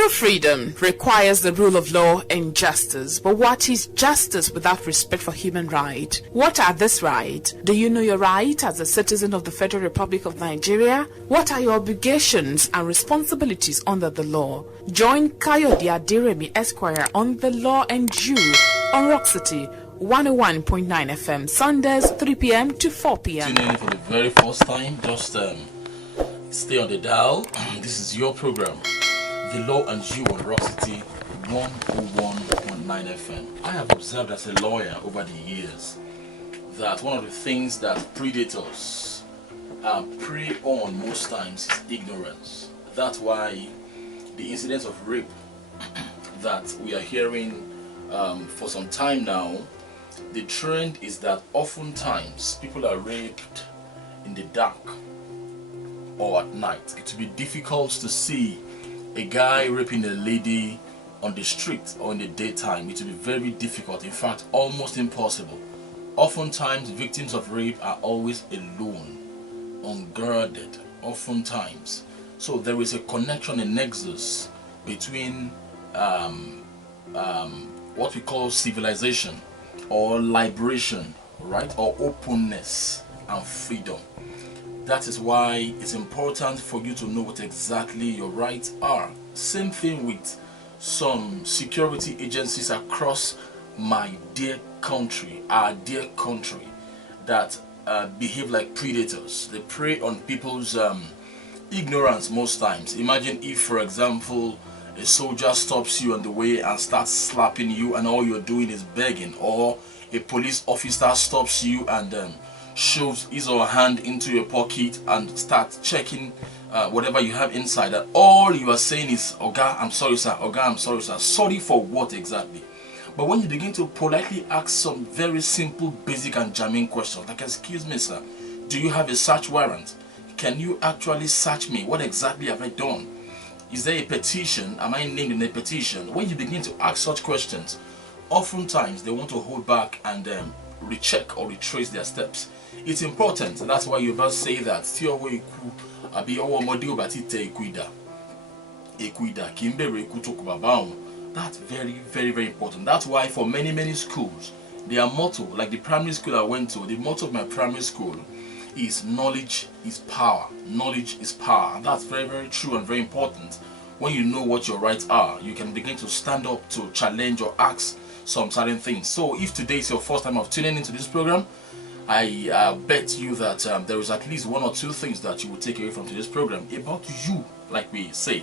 True freedom requires the rule of law and justice. But what is justice without respect for human rights? What are these rights? Do you know your right as a citizen of the Federal Republic of Nigeria? What are your obligations and responsibilities under the law? Join Kayode Aderemi Esquire on The Law and You on Rockcity 101.9 FM, Sundays 3 p.m. to 4 p.m. Tuning in for the very first time, just stay on the dial. This is your program, The Law and You on Rockcity 101.9 FM. I have observed as a lawyer over the years that one of the things that predators prey on most times is ignorance. That's why the incidents of rape that we are hearing for some time now, the trend is that oftentimes people are raped in the dark or at night. It will be difficult to see a guy raping a lady on the street or in the daytime. It will be very difficult, in fact almost impossible. Oftentimes victims of rape are always alone, unguarded, oftentimes. So there is a connection, a nexus between what we call civilization or liberation, right, or openness and freedom. That is why it's important for you to know what exactly your rights are. Same thing with some security agencies across my dear country, our dear country, that behave like predators. They prey on people's ignorance most times. Imagine if, for example, a soldier stops you on the way and starts slapping you and all you're doing is begging, or a police officer stops you and shoves his or her hand into your pocket and starts checking whatever you have inside, and all you are saying is, "Oga, I'm sorry sir, Oga, I'm sorry sir." Sorry for what exactly? But when you begin to politely ask some very simple, basic and jamming questions like, "Excuse me sir, do you have a search warrant? Can you actually search me? What exactly have I done? Is there a petition? Am I named in a petition?" When you begin to ask such questions, oftentimes they want to hold back and recheck or retrace their steps. It's important. That's why you must say that that's very, very, very important. That's why for many schools, their motto, like the primary school I went to, the motto of my primary school is knowledge is power. Knowledge is power. And that's very, very true and very important. When you know what your rights are, you can begin to stand up to challenge or ask some certain things. So if today is your first time of tuning into this program, I bet you that there is at least one or two things that you will take away from today's program about you, like we say.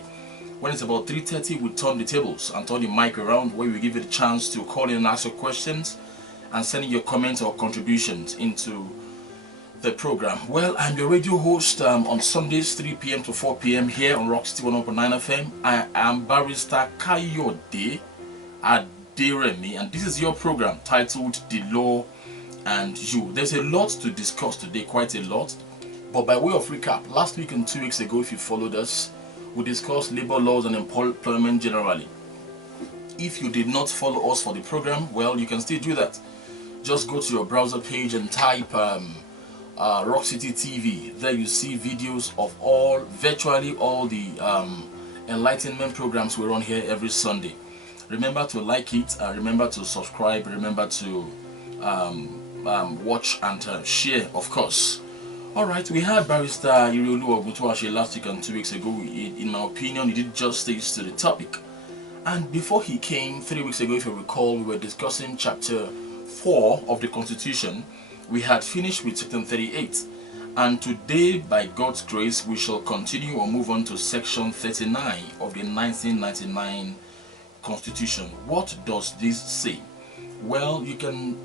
When it's about 3:30, we turn the tables and turn the mic around, where we give you the chance to call in and ask your questions and send in your comments or contributions into the program. Well, I'm your radio host on Sundays 3 p.m. to 4 p.m. here on Rockcity 101.9 FM. I am Barrister Kayode Aderemi, and this is your program titled The Law and You. There's a lot to discuss today, quite a lot. But by way of recap, last week and 2 weeks ago, if you followed us, we discussed labor laws and employment generally. If you did not follow us for the program, well, you can still do that. Just go to your browser page and type Rockcity TV. There you see videos of virtually all the enlightenment programs we run here every Sunday. Remember to like it, remember to subscribe, remember to watch and share, of course. Alright, we had Barrister Iriolu Ogutuashe last week and 2 weeks ago. In my opinion, he did justice to the topic. And before he came 3 weeks ago, if you recall, we were discussing chapter 4 of the Constitution. We had finished with section 38. And today, by God's grace, we shall continue or move on to section 39 of the 1999 Constitution. What does this say? Well, you can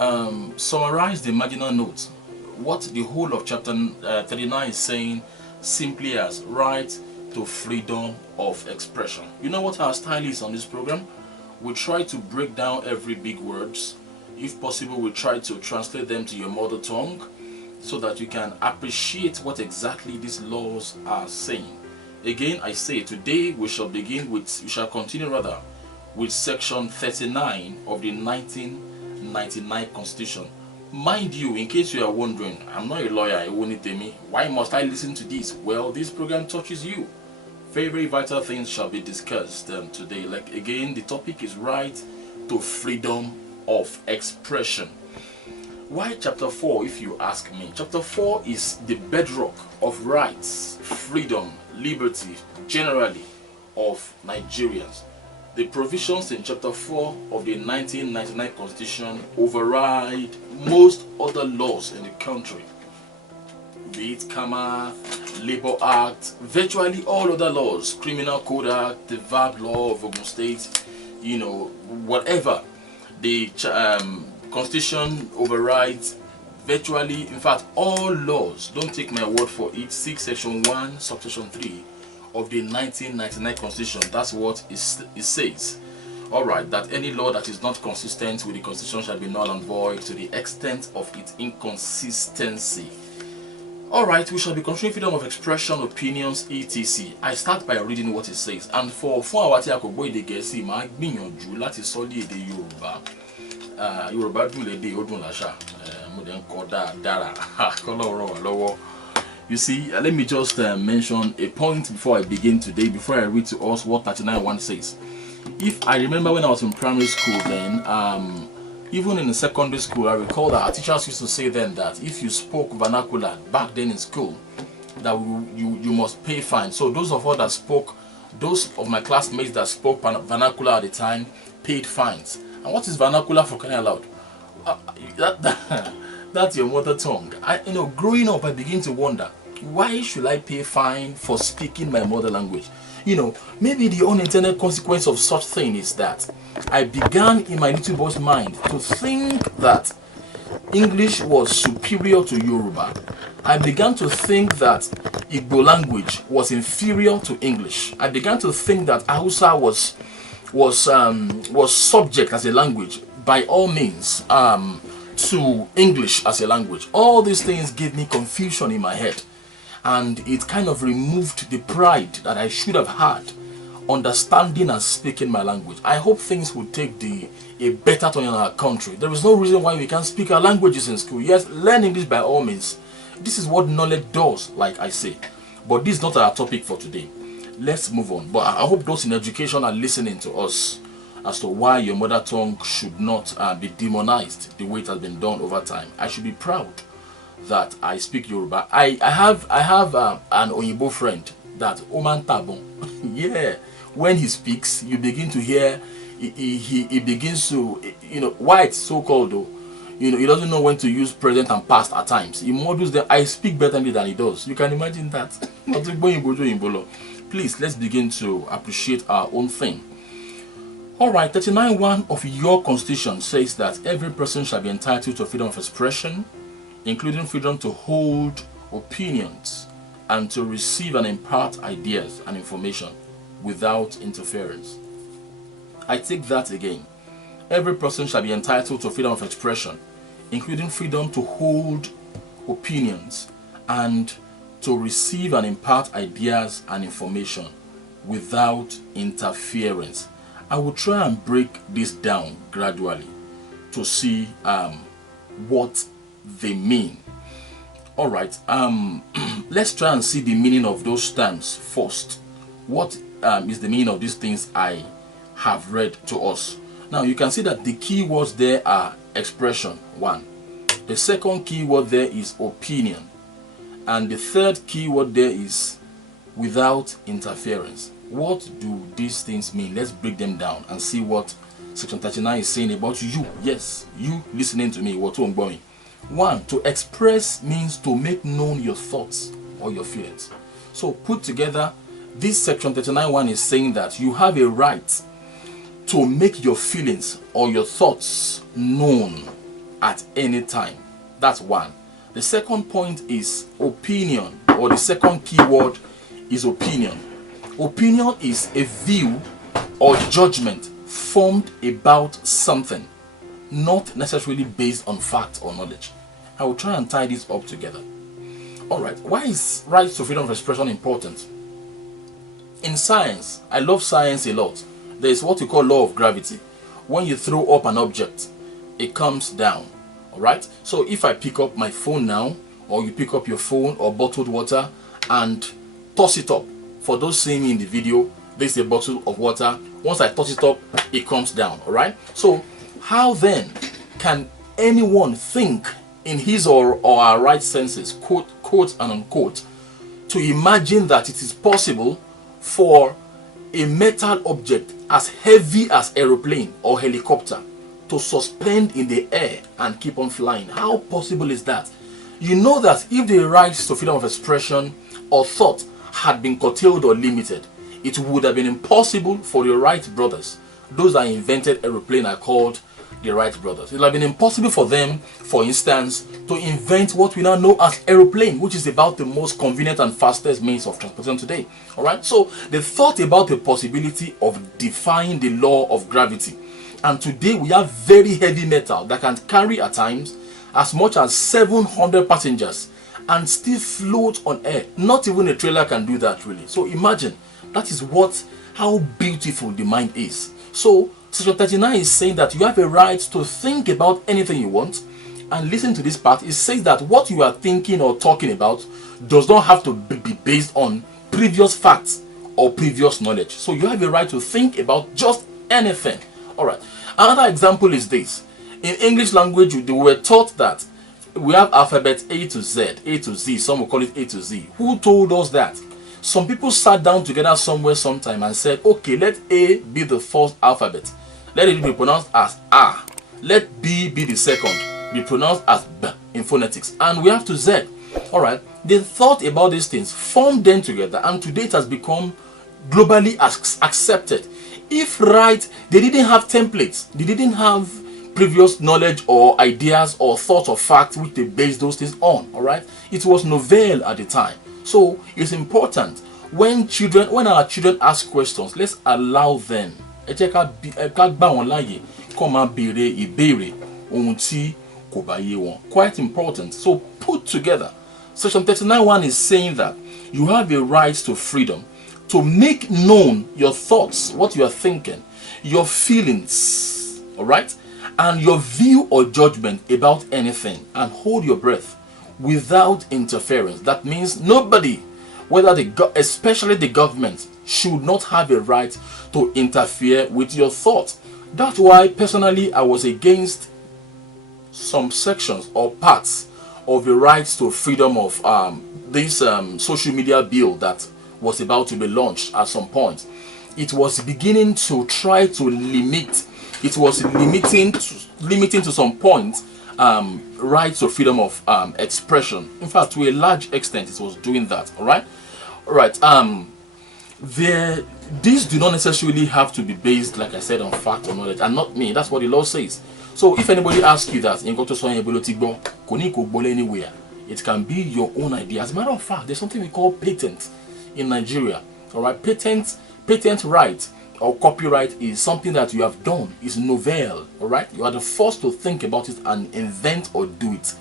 summarize the marginal notes. What the whole of chapter 39 is saying simply as right to freedom of expression. You know what our style is on this program? We try to break down every big words. If possible, we try to translate them to your mother tongue so that you can appreciate what exactly these laws are saying. Again, I say today we shall continue with section 39 of the 1999 Constitution. Mind you, in case you are wondering, I'm not a lawyer, why must I listen to this? Well, this program touches you. Very, very vital things shall be discussed today. Like again, the topic is right to freedom of expression. Why chapter 4, if you ask me? Chapter 4 is the bedrock of rights, freedom, liberty, generally of Nigerians. The provisions in chapter 4 of the 1999 Constitution override most other laws in the country. Be it KAMA, Labor Act, virtually all other laws, Criminal Code Act, the VAB law of Ogun State, you know, whatever. The Constitution overrides virtually, in fact, all laws. Don't take my word for it. 6 section 1 subsection 3 of the 1999 Constitution. That's what it says. Alright, that any law that is not consistent with the Constitution shall be null and void to the extent of its inconsistency. Alright, we shall be considering freedom of expression, opinions, etc. I start by reading what it says. And for our Tiakobo Ede Gesi, ma gbìyànjú láti sọ ní èdè Yorùbá. Yorùbá dùn lédè ó dùn láṣà. Mo dẹ̀ ń kọ dáadáa. Kọ́lọ́run ràn wá lọ́wọ́. You see, let me just mention a point before I begin today, before I read to us what 39.1 says. If I remember when I was in primary school then, even in the secondary school, I recall that our teachers used to say then that if you spoke vernacular back then in school, that you must pay fine. So those of us that spoke, those of my classmates that spoke vernacular at the time, paid fines. And what is vernacular, for crying out loud? That's your mother tongue. Growing up, I begin to wonder, why should I pay fine for speaking my mother language? Maybe the unintended consequence of such thing is that I began in my little boy's mind to think that English was superior to Yoruba. I began to think that Igbo language was inferior to English. I began to think that Hausa was subject as a language by all means to English as a language. All these things gave me confusion in my head, and it kind of removed the pride that I should have had understanding and speaking my language. I hope things will take a better turn in our country. There is no reason why we can't speak our languages in school. Yes, learn English by all means. This is what knowledge does, like I say. But this is not our topic for today. Let's move on. But I hope those in education are listening to us as to why your mother tongue should not be demonized the way it has been done over time. I should be proud that I speak Yoruba. I have an Oyinbo friend that Oman Tabon. Yeah, when he speaks, you begin to hear he begins to, white so-called though, he doesn't know when to use present and past at times. He models them. I speak better than he does. You can imagine that. Please, let's begin to appreciate our own thing. Alright, 39.1 of your Constitution says that every person shall be entitled to freedom of expression, including freedom to hold opinions and to receive and impart ideas and information without interference. I take that again. Every person shall be entitled to freedom of expression, including freedom to hold opinions and to receive and impart ideas and information without interference. I will try and break this down gradually to see what they mean. Alright, let's try and see the meaning of those terms first. What is the meaning of these things I have read to us? Now you can see that the key words there are expression, 1. The second key word there is opinion. And the third key word there is without interference. What do these things mean? Let's break them down and see what section 39 is saying about you. Yes, you listening to me. What I'm going. 1. To express means to make known your thoughts or your feelings. So put together, this section 39.1 is saying that you have a right to make your feelings or your thoughts known at any time. That's 1. The second point is opinion, or the second keyword is opinion. Opinion is a view or judgment formed about something, not necessarily based on fact or knowledge. I will try and tie this up together. Alright, why is right to freedom of expression important? In science, I love science a lot. There is what we call law of gravity. When you throw up an object, it comes down. Alright, so if I pick up my phone now, or you pick up your phone or bottled water and toss it up, For those seeing me in the video, this is a bottle of water. Once I touch it up, it comes down. All right. So how then can anyone think in his or our right senses, quote and unquote, to imagine that it is possible for a metal object as heavy as aeroplane or helicopter to suspend in the air and keep on flying? How possible is that? You know that if the rights to freedom of expression or thought had been curtailed or limited, it would have been impossible for the Wright brothers, those that invented aeroplane are called the Wright brothers. It would have been impossible for them, for instance, to invent what we now know as aeroplane, which is about the most convenient and fastest means of transportation today. All right. So they thought about the possibility of defying the law of gravity, and today we have very heavy metal that can carry at times as much as 700 passengers and still float on air. Not even a trailer can do that, really. So imagine, that is how beautiful the mind is. So Section 39 is saying that you have a right to think about anything you want. And listen to this part. It says that what you are thinking or talking about does not have to be based on previous facts or previous knowledge. So you have a right to think about just anything. All right. Another example is this. In English language, we were taught that we have alphabet A to Z, A to Z. Some will call it A to Z. Who told us that? Some people sat down together somewhere sometime and said, okay, let A be the first alphabet. Let it be pronounced as A. Let B be the second, be pronounced as B in phonetics. And we have to Z. Alright, they thought about these things, formed them together, and today it has become globally accepted. If right, they didn't have templates, they didn't have previous knowledge or ideas or thoughts or facts which they based those things on. Alright, it was novel at the time. So it's important when our children ask questions, let's allow them. Quite important. So put together, Section 39(1) is saying that you have a right to freedom to make known your thoughts, what you are thinking, your feelings, all right, and your view or judgment about anything, and hold your breath without interference. That means nobody, especially the government, should not have a right to interfere with your thoughts. That's why personally I was against some sections or parts of the rights to freedom of this social media bill that was about to be launched at some point. It was beginning to try to limit, it was limiting to some point rights to freedom of expression. In fact, to a large extent it was doing that. All right. These do not necessarily have to be based, like I said, on fact or knowledge, and not me. That's what the law says. So if anybody asks you that, anywhere, it can be your own idea. As a matter of fact, there's something we call patent in Nigeria. All right, patent right or copyright is something that you have done. It's novel. All right, you are the first to think about it and invent or do it.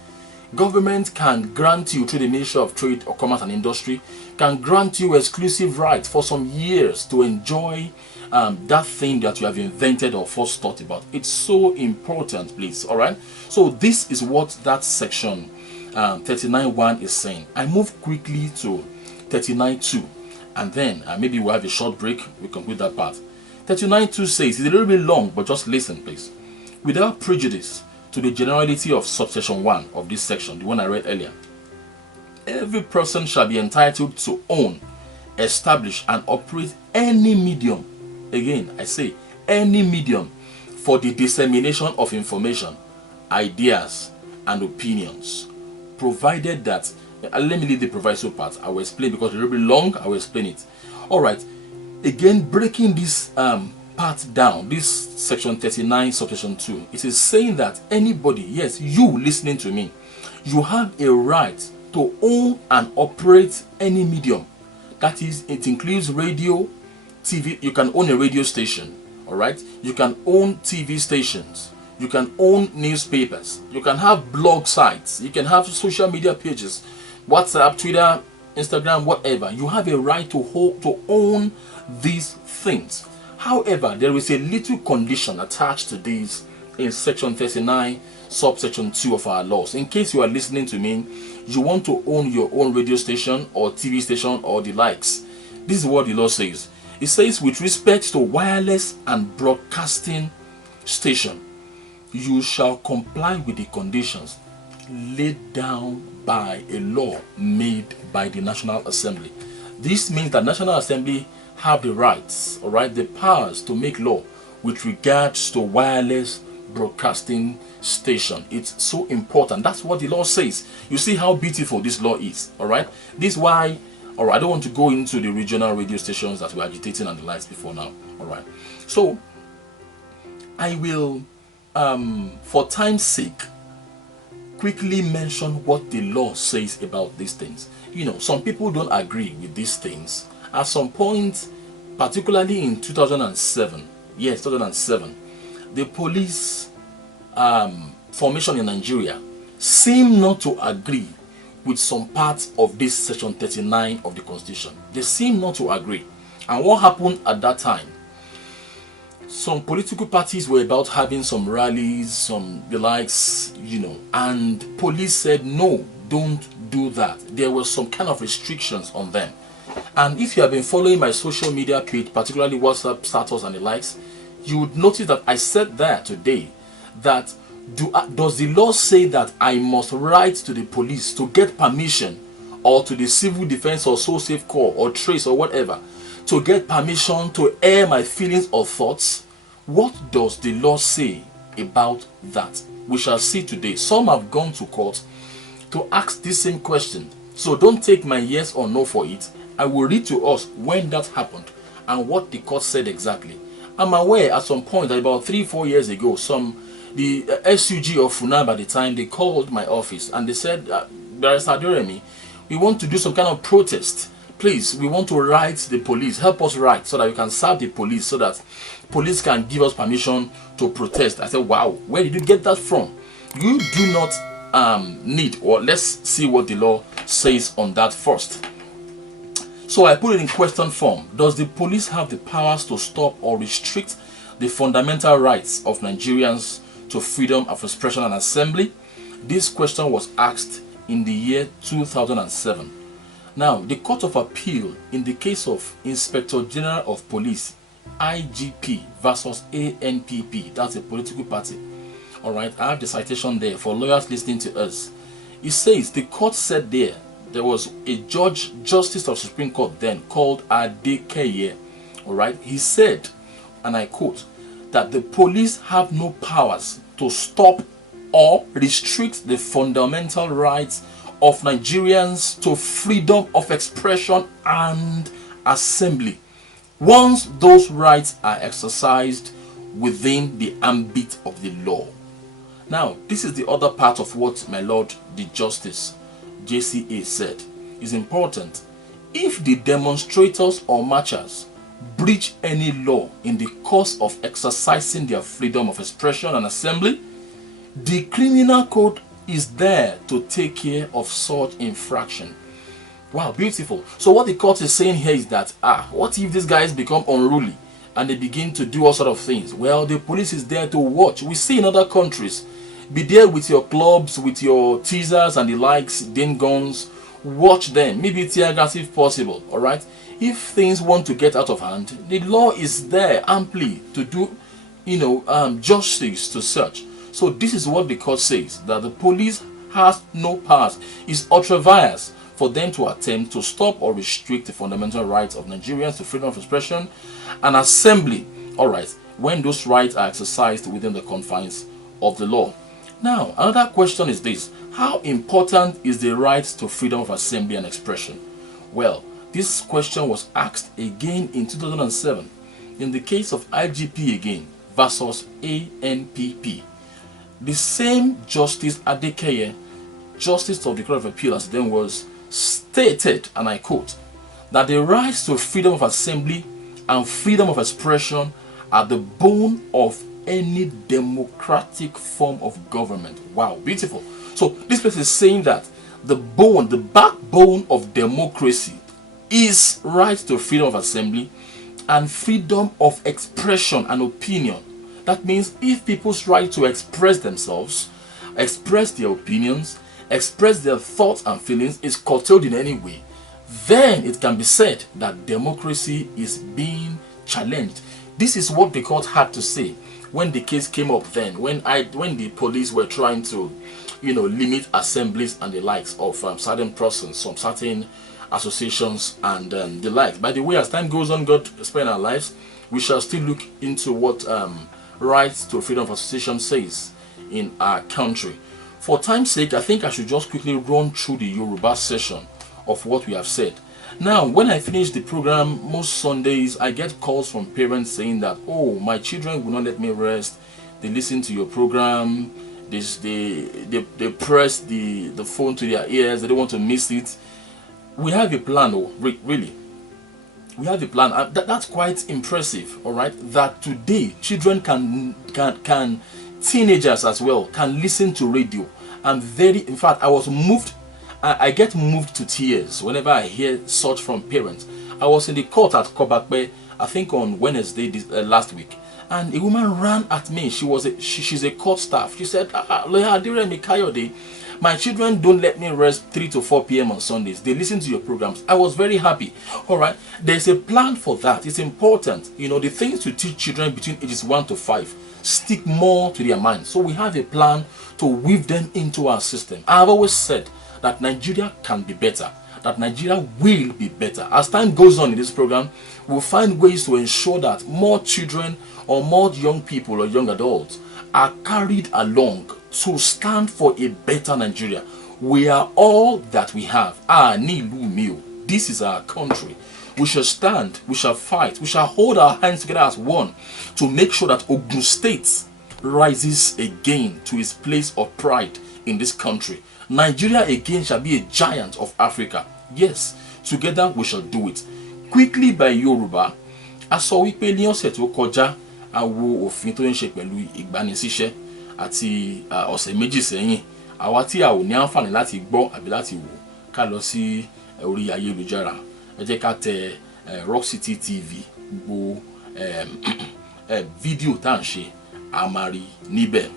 Government can grant you, through the Ministry of Trade or Commerce and Industry, can grant you exclusive rights for some years to enjoy that thing that you have invented or first thought about. It's so important, please. All right. So this is what that section 39(1) is saying. I move quickly to 39(2), and then maybe we'll have a short break. We conclude that part. 39(2) says, it's a little bit long, but just listen, please. Without prejudice to the generality of subsection 1 of this section, the one I read earlier, every person shall be entitled to own, establish, and operate any medium. Again, I say any medium for the dissemination of information, ideas, and opinions, provided that. Let me leave the proviso part. I will explain because it's a little bit long. I will explain it. All right. Again, breaking this part down, this section 39 subsection 2, it is saying that anybody, yes, you listening to me, you have a right to own and operate any medium. That is, it includes radio, TV. You can own a radio station. All right. You can own TV stations. You can own newspapers. You can have blog sites. You can have social media pages, WhatsApp, Twitter, Instagram, whatever. You have a right to own these things. However, there is a little condition attached to these in section 39 subsection 2 of our laws. In case you are listening to me, you want to own your own radio station or TV station or the likes, This is what the law says. It says, with respect to wireless and broadcasting station, you shall comply with the conditions laid down by a law made by the National Assembly. This means that National Assembly have the rights, all right, the powers to make law with regards to wireless broadcasting station. It's so important. That's what the law says. You see how beautiful this law is, all right? This is why, all right, I don't want to go into the regional radio stations that were agitating and the lights before now, all right? So I will, for time's sake, quickly mention what the law says about these things. You know, some people don't agree with these things. At some point, particularly in 2007, yes, 2007, the police formation in Nigeria seem not to agree with some parts of this section 39 of the Constitution. They seem not to agree. And what happened at that time? Some political parties were about having some rallies, some the likes, you know, and police said, no, don't do that. There were some kind of restrictions on them. And if you have been following my social media page, particularly WhatsApp status and the likes, you would notice that I said there today that does the law say that I must write to the police to get permission, or to the civil defense or so safe corps or trace or whatever, to get permission to air my feelings or thoughts? What does the law say about that? We shall see today. Some have gone to court to ask this same question. So don't take my yes or no for it. I will read to us when that happened and what the court said exactly. I'm aware at some point, about 3-4 years ago, the SUG of Funab at the time, they called my office and they said, Barrister Adoremi, we want to do some kind of protest. Please, we want to write the police. Help us write so that we can serve the police, so that police can give us permission to protest. I said, wow, where did you get that from? You do not need, or let's see what the law says on that first. So I put it in question form. Does the police have the powers to stop or restrict the fundamental rights of Nigerians to freedom of expression and assembly? This question was asked in the year 2007. Now, the Court of Appeal in the case of Inspector General of Police, IGP versus ANPP, that's a political party. All right, I have the citation there for lawyers listening to us. It says the court said there was a justice of Supreme Court then called Adekeye. All right, he said, and I quote, that the police have no powers to stop or restrict the fundamental rights of Nigerians to freedom of expression and assembly, once those rights are exercised within the ambit of the law. Now, this is the other part of what my Lord the Justice JCA said is important. If the demonstrators or marchers breach any law in the course of exercising their freedom of expression and assembly, the criminal code is there to take care of such infraction. Wow, beautiful. So what the court is saying here is that, what if these guys become unruly and they begin to do all sort of things? Well, the police is there to watch. We see in other countries, be there with your clubs, with your teasers and the likes, then guns, watch them, maybe tear gas if possible, all right? If things want to get out of hand, the law is there amply to do, justice to such. So this is what the court says, that the police has no powers. It's ultra-vires for them to attempt to stop or restrict the fundamental rights of Nigerians to freedom of expression and assembly, all right, when those rights are exercised within the confines of the law. Now, another question is this: how important is the right to freedom of assembly and expression? Well, this question was asked again in 2007 in the case of IGP again versus ANPP. The same Justice Adekeye, Justice of the Court of Appeal as then was, stated, and I quote, that the rights to freedom of assembly and freedom of expression are the bone of any democratic form of government. Wow, beautiful. So this place is saying that the backbone of democracy is right to freedom of assembly and freedom of expression and opinion. That means if people's right to express themselves, express their opinions, express their thoughts and feelings is curtailed in any way, then it can be said that democracy is being challenged. This is what the court had to say when the case came up then, when the police were trying to, limit assemblies and the likes of certain persons, some certain associations and the likes. By the way, as time goes on, God spend our lives, we shall still look into what rights to freedom of association says in our country. For time's sake, I think I should just quickly run through the Yoruba session of what we have said. Now, when I finish the program, most Sundays, I get calls from parents saying that, oh, my children will not let me rest. They listen to your program. They press the phone to their ears. They don't want to miss it. We have a plan, really. We have a plan. That's quite impressive, all right? That today, children can teenagers as well, can listen to radio. In fact, I was moved. I get moved to tears whenever I hear such from parents. I was in the court at Kobakbe, I think on Wednesday last week, and a woman ran at me. She's a court staff. She said, my children don't let me rest 3 to 4 p.m. on Sundays. They listen to your programs. I was very happy. All right, there's a plan for that. It's important. The things to teach children between ages 1 to 5 stick more to their minds. So we have a plan to weave them into our system. I've always said that Nigeria can be better, that Nigeria will be better. As time goes on in this program, we'll find ways to ensure that more children or more young people or young adults are carried along to stand for a better Nigeria. We are all that we have. This is our country. We shall stand, we shall fight, we shall hold our hands together as one to make sure that Ogun State rises again to its place of pride in this country. Nigeria again shall be a giant of Africa. Yes, together we shall do it. Quickly by Yoruba, a sọ wípé ní ọ̀sẹ̀ tó kọjá àwo òfin tó ń ṣe pẹ̀lú ìgbanisíṣẹ́ àti ọ̀sẹ̀ méjì sẹ́yìn. Àwa tí a ò ní àǹfààní láti gbọ́ àbí láti wò ká lọ sí orí ayélujára. Ẹ jẹ́ ká tẹ Rockcity TV gbogbo fídíò tá à ń ṣe a máa rí níbẹ̀.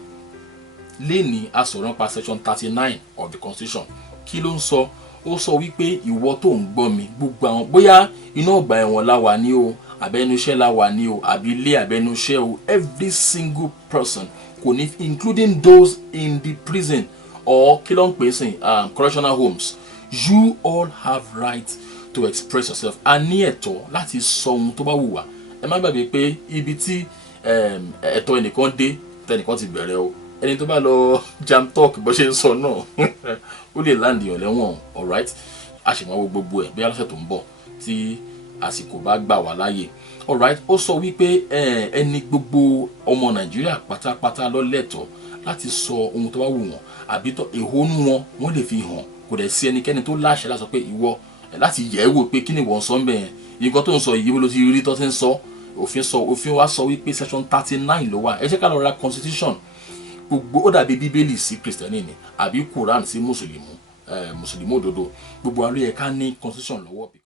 Lẹ́ni a sọ̀rọ̀ nípa section 39 of the constitution. Kí ló ń sọ? Ó sọ wípé ìwọ tó ń gbọ́ mi gbogbo àwọn bóyá iná ọgbà ẹ̀wọ̀n la wà ní o, abẹ́nuṣẹ́ la wà ní o, àbí ilé abẹ́nuṣẹ́ o, every single person kò ní, including those in the prison or kí ló ń pè sí correctional homes, you all have right to express yourself. A ní ẹ̀tọ́ láti sọ ohun tó bá wù wá. Ẹ má gbàgbé pé ibi tí ẹ̀tọ́ ẹnìkan dé tẹnìkan ti bẹ̀rẹ̀ o. Ẹni tó bá lọ jam talk bó ṣe ń sọ náà ó lè láǹdì ọ̀lẹ́wọ̀n. All right, a ṣì máa wo gbogbo ẹ̀ bí alọ́sẹ̀ tó ń bọ̀ tí àsìkò bá gbà wá láàyè. All right, ó sọ wípé ẹni gbogbo ọmọ Nàìjíríà pátápátá ló lẹ́tọ̀ọ́ láti sọ ohun tó bá wù wọ́n àbí ìhónú wọn lè fi hàn. Kò dẹ̀ sí ẹnikẹ́ni tó láṣẹ láti sọ pé ìwọ láti yẹ̀ ẹ́ wò pé kí ni wọ́n sọ ń bẹ̀ yẹn. Nǹkan tó ń sọ yìí ló ti rí tó ti ń sọ. Òfin wa sọ wípé section 39 ló wà. Ẹ jẹ́ ká lọ ra constitution. Gbogbo ó dàbí bíbélì sí Kristẹni ni àbí Quran sí Mùsùlùmí òdodo. Gbogbo àlọ́ yẹ ká ní constitution lọ́wọ́.